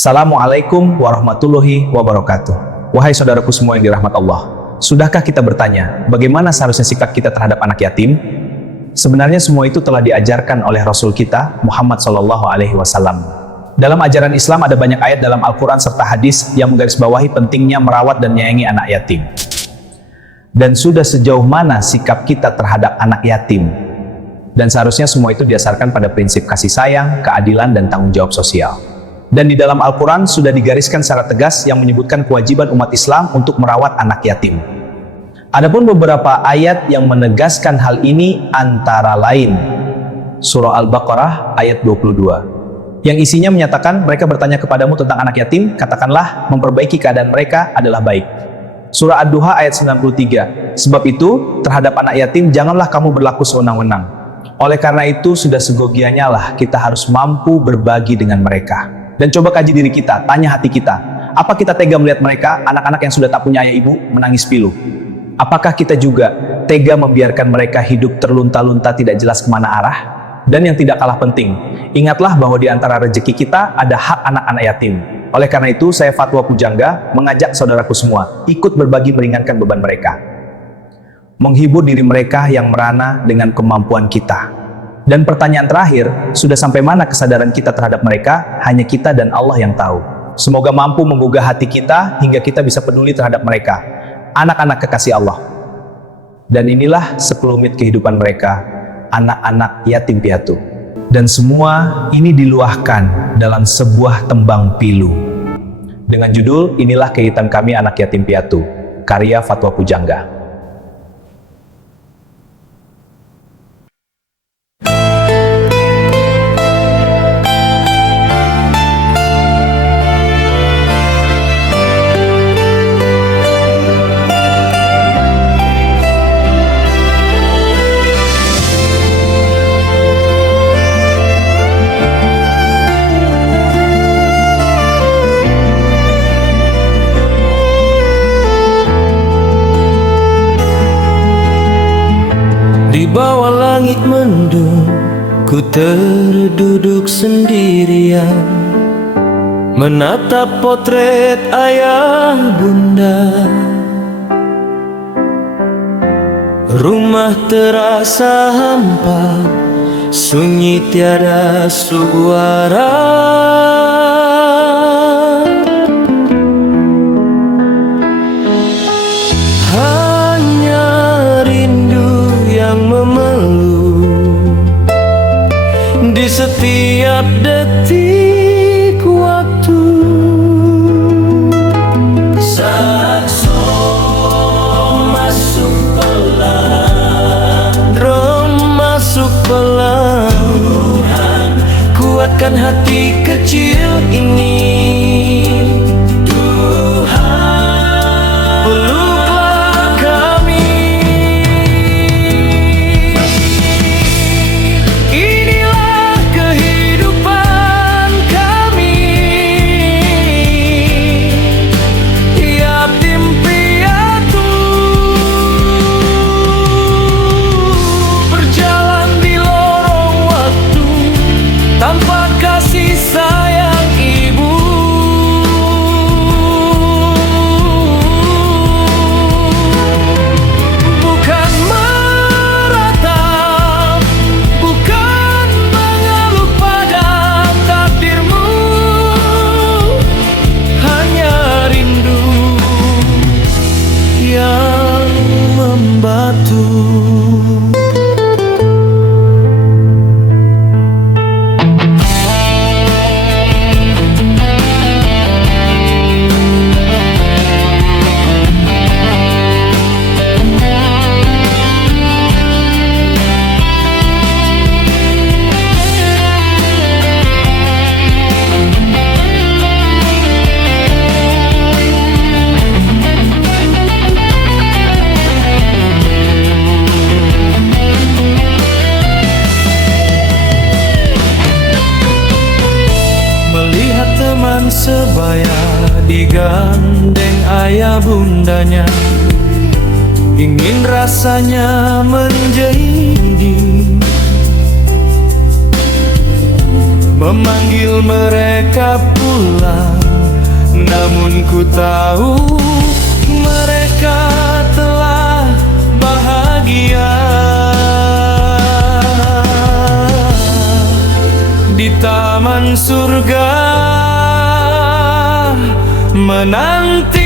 Assalamualaikum warahmatullahi wabarakatuh. Wahai saudaraku semua yang dirahmat Allah, sudahkah kita bertanya, bagaimana seharusnya sikap kita terhadap anak yatim? Sebenarnya semua itu telah diajarkan oleh Rasul kita, Muhammad SAW. Dalam ajaran Islam ada banyak ayat dalam Al-Quran serta hadis yang menggarisbawahi pentingnya merawat dan menyayangi anak yatim. Dan sudah sejauh mana sikap kita terhadap anak yatim? Dan seharusnya semua itu didasarkan pada prinsip kasih sayang, keadilan, dan tanggung jawab sosial. Dan di dalam Al-Quran sudah digariskan secara tegas yang menyebutkan kewajiban umat Islam untuk merawat anak yatim. Adapun beberapa ayat yang menegaskan hal ini antara lain Surah Al-Baqarah ayat 22 yang isinya menyatakan, mereka bertanya kepadamu tentang anak yatim, katakanlah memperbaiki keadaan mereka adalah baik. Surah Ad-Duha ayat 93, sebab itu terhadap anak yatim janganlah kamu berlaku sewenang-wenang. Oleh karena itu sudah segogianya lah kita harus mampu berbagi dengan mereka. Dan coba kaji diri kita, tanya hati kita, apa kita tega melihat mereka, anak-anak yang sudah tak punya ayah ibu, menangis pilu? Apakah kita juga tega membiarkan mereka hidup terlunta-lunta tidak jelas kemana arah? Dan yang tidak kalah penting, ingatlah bahwa di antara rezeki kita ada hak anak-anak yatim. Oleh karena itu, saya Fatwa Pujangga mengajak saudaraku semua ikut berbagi meringankan beban mereka. Menghibur diri mereka yang merana dengan kemampuan kita. Dan pertanyaan terakhir, sudah sampai mana kesadaran kita terhadap mereka? Hanya kita dan Allah yang tahu. Semoga mampu menggugah hati kita hingga kita bisa peduli terhadap mereka, anak-anak kekasih Allah. Dan inilah sekelumit kehidupan mereka, anak-anak yatim piatu. Dan semua ini diluahkan dalam sebuah tembang pilu dengan judul Inilah Kehidupan Kami Anak Yatim Piatu, karya Fatwa Pujangga. Di bawah langit mendung, ku terduduk sendirian, menatap potret ayah bunda. Rumah terasa hampa, sunyi tiada suara. Di setiap detik waktu, sakso masuk pelan, drum masuk pelan. Tuhan, kuatkan hati kecil ini. Tuhan, peluklah kami. Sebaya digandeng ayah bundanya, ingin rasanya menjadi memanggil mereka pulang. Ku tahu mereka telah bahagia di taman surga menanti